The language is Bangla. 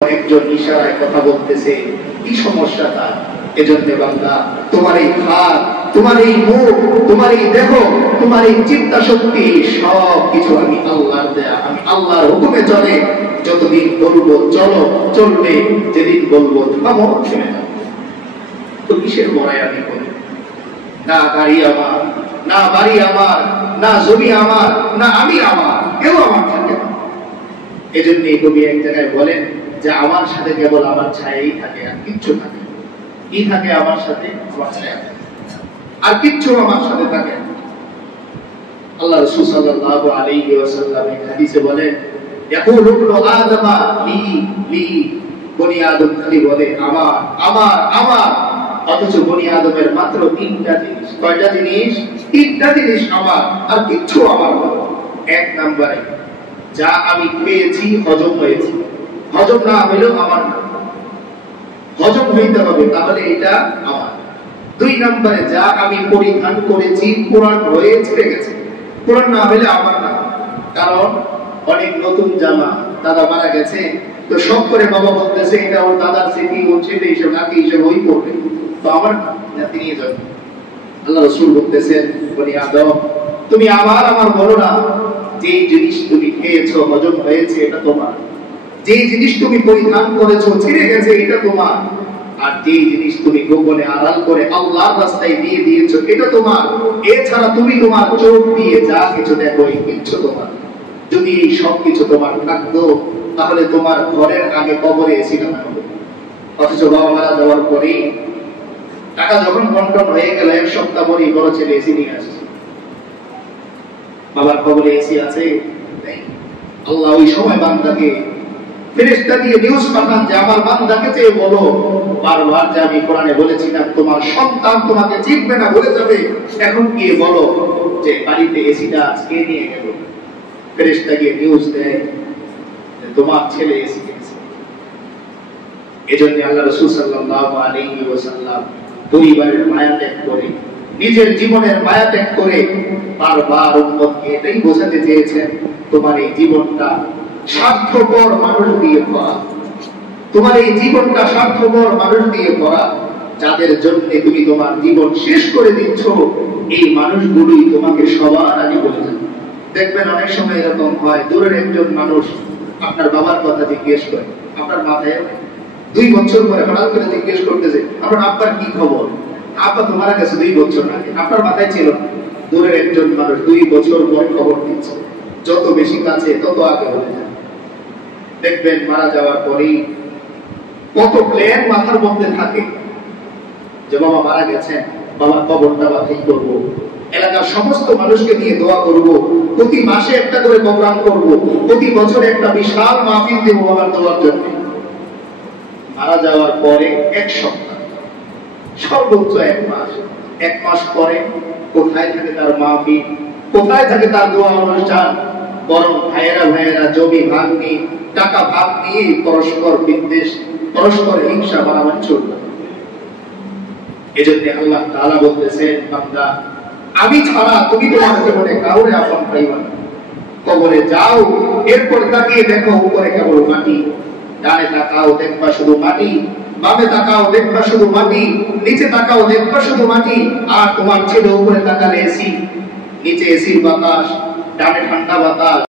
একজন ইশারায় কথা বলতেছে, কি সমস্যা তার? এজন্য বান্দা, তোমার এই হাত, তোমার এই মুখ, তোমার এই দেহ, তোমার এই চিন্তা শক্তি সব কিছু আমি আল্লাহর দেয়া, আমি আল্লাহর হুকুমে চলে। যতদিন বলবো চলো চলবে, যেদিন বলবো থামো থেমে যাও। তো কিসের বড়াই আমি করি? না গাড়ি আমার, না বাড়ি আমার, না জমি আমার, না আমি আমার, কেউ আমার থাকে না। এজন্য কবি এক জায়গায় বলেন যে আমার সাথে কেবল আমার ছায়াই থাকে, আর কিচ্ছু থাকে। কি থাকে আমার সাথে? আমার ছায়া থাকে, আর কিচ্ছু আমার সাথে থাকে না। আল্লাহ রাসূল সাল্লাল্লাহু আলাইহি ওয়াসাল্লাম এক হাদিসে বলেন, ইয়াকুলু ইবনু আদম লি লি, বনি আদম খালি বলে আমার আমার আমার, অথচ বনি আদমের মাত্র তিনটা জিনিস। কয়টা জিনিস? তিনটা জিনিস আমার, আর কিচ্ছু আমার না। এক নম্বরে, যা আমি পেয়েছি হজম হয়েছে, হজম না হইলেও আমার না, হজম হইতে হবে, তাহলে এটা আমার। দুই নম্বরে, যা আমি পরিধান করেছি পুরান হয়ে ছিঁড়ে গেছে, পুরান না হইলে আমার না। কারণ অনেক নতুন জামা, দাদা মারা গেছে তো সব করে বাবা বলতেছে এটা ওর দাদার স্মৃতি, ওর ছেলে হিসেবে নাতি হিসেবে ওই করবে, তো আমার নাতি নিয়ে যাবে। আল্লাহ রাসূল বলতেছেন, বনি আদম তুমি আমার আমার বলো না, যে জিনিস তুমি খেয়েছো হজম হয়েছে এটা তোমার, যে জিনিস তুমি পরিধান করেছো ছিঁড়ে গেছে এটা তোমার, আর যে জিনিস তুমি গোপনে আড়াল করে আল্লাহর রাস্তায় দিয়ে দিয়েছো এটা তোমার। এছাড়া তুমি তোমার চোখ দিয়ে যা কিছু দেখো এই কিচ্ছু তোমার। যদি এই সব কিছু তোমার থাকতো তাহলে তোমার ঘরের আগে কবরে এসি লাগানো হতো। অথচ বাবা মারা যাওয়ার পরে টাকা যখন বন্টন হয়ে গেল, এক সপ্তাহ পরে বড় ছেলে এসি নিয়ে আসছে। বাবার কবরে এসি আছে? আল্লাহ ওই সময় বান্দাকে ফেরেশতা দিয়ে নিউজ পাঠান যে আমার বান্দাকে চেয়ে বলো, বারবার যে আমি কোরআনে বলেছিলাম তোমার সন্তান তোমাকে চিনবে না, বলে যাবে, এখন গিয়ে বলো যে বাড়িতে এসিটা আজকে নিয়ে গেল। ফেরেশতা গিয়ে নিউজ দেয় যে তোমার ছেলে এসি কিনেছে। এজন্য আল্লাহ রাসূল সাল্লাল্লাহু আলাইহি ওয়াসাল্লাম পরিবারের মায়া ত্যাগ করে, নিজের জীবনের মায়া ত্যাগ করে বারবার উম্মতকে এটাই বোঝাতে চেয়েছেন, তোমার এই জীবনটা স্বার্থপর মানুষ দিয়ে ভরা, তোমার এই জীবনটা স্বার্থপর মানুষ দিয়ে ভরা। যাদের জন্য তুমি তোমার জীবন শেষ করে দিচ্ছ, এই মানুষগুলোই তোমাকে সবার আগে বলে যাবে। দেখবেন অনেক সময় এরকম হয়, দূরের একজন মানুষ আপনার বাবার কথা জিজ্ঞেস করে, আপনার মাথায় 2 বছর পরে হঠাৎ করে জিজ্ঞেস করতেছে আপনার আব্বার কি খবর? আব্বা তো মারা গেছে 2 বছর আগে, আপনার মাথায় ছিল। দূরের একজন মানুষ 2 বছর পরে খবর দিচ্ছে। যত বেশি কাছে তত আগে হয়ে যায়। দেখবেন মারা যাওয়ার পরেই কত প্ল্যান মাথার মধ্যে থাকে যে বাবা মারা গেছেন, বাবার কবরটা বাছাই করবো, এলাকার সমস্ত মানুষকে নিয়ে দোয়া করব, প্রতি মাসে একটা করে প্রোগ্রাম করব, প্রতি বছর একটা বিশাল মাহফিল দেব বাবার দোয়ার জন্য। মারা যাওয়ার পরে 1 সপ্তাহ, সর্বোচ্চ 1 মাস, 1 মাস পরে কোথায় থাকে তার মাহফিল, কোথায় থাকে তার দোয়া অনুষ্ঠান? বরং ভাইয়েরা ভাইয়েরা জমি ভাগ নিয়ে, টাকা ভাগ নিয়ে পরস্পর বিদ্বেষ, পরস্পর হিংসা বাড়াবাড়ি চলবে। এজন্য আল্লাহ তাআলা বলতেছেন, বান্দা আমি ছাড়া তুমি তোমার জীবনে কাউরে আপন পাইবা না। কবরে যাও, এরপর তাকিয়ে দেখো উপরে কেবল মাটি, ডানে তাকাও দেখবা শুধু মাটি, বামে তাকাও দেখবা শুধু মাটি, নিচে তাকাও দেখবা শুধু মাটি। আর তোমার ছেলে উপরে তাকালে এসি, নিচে এসির বাতাস, ডানে ঠান্ডা বাতাস।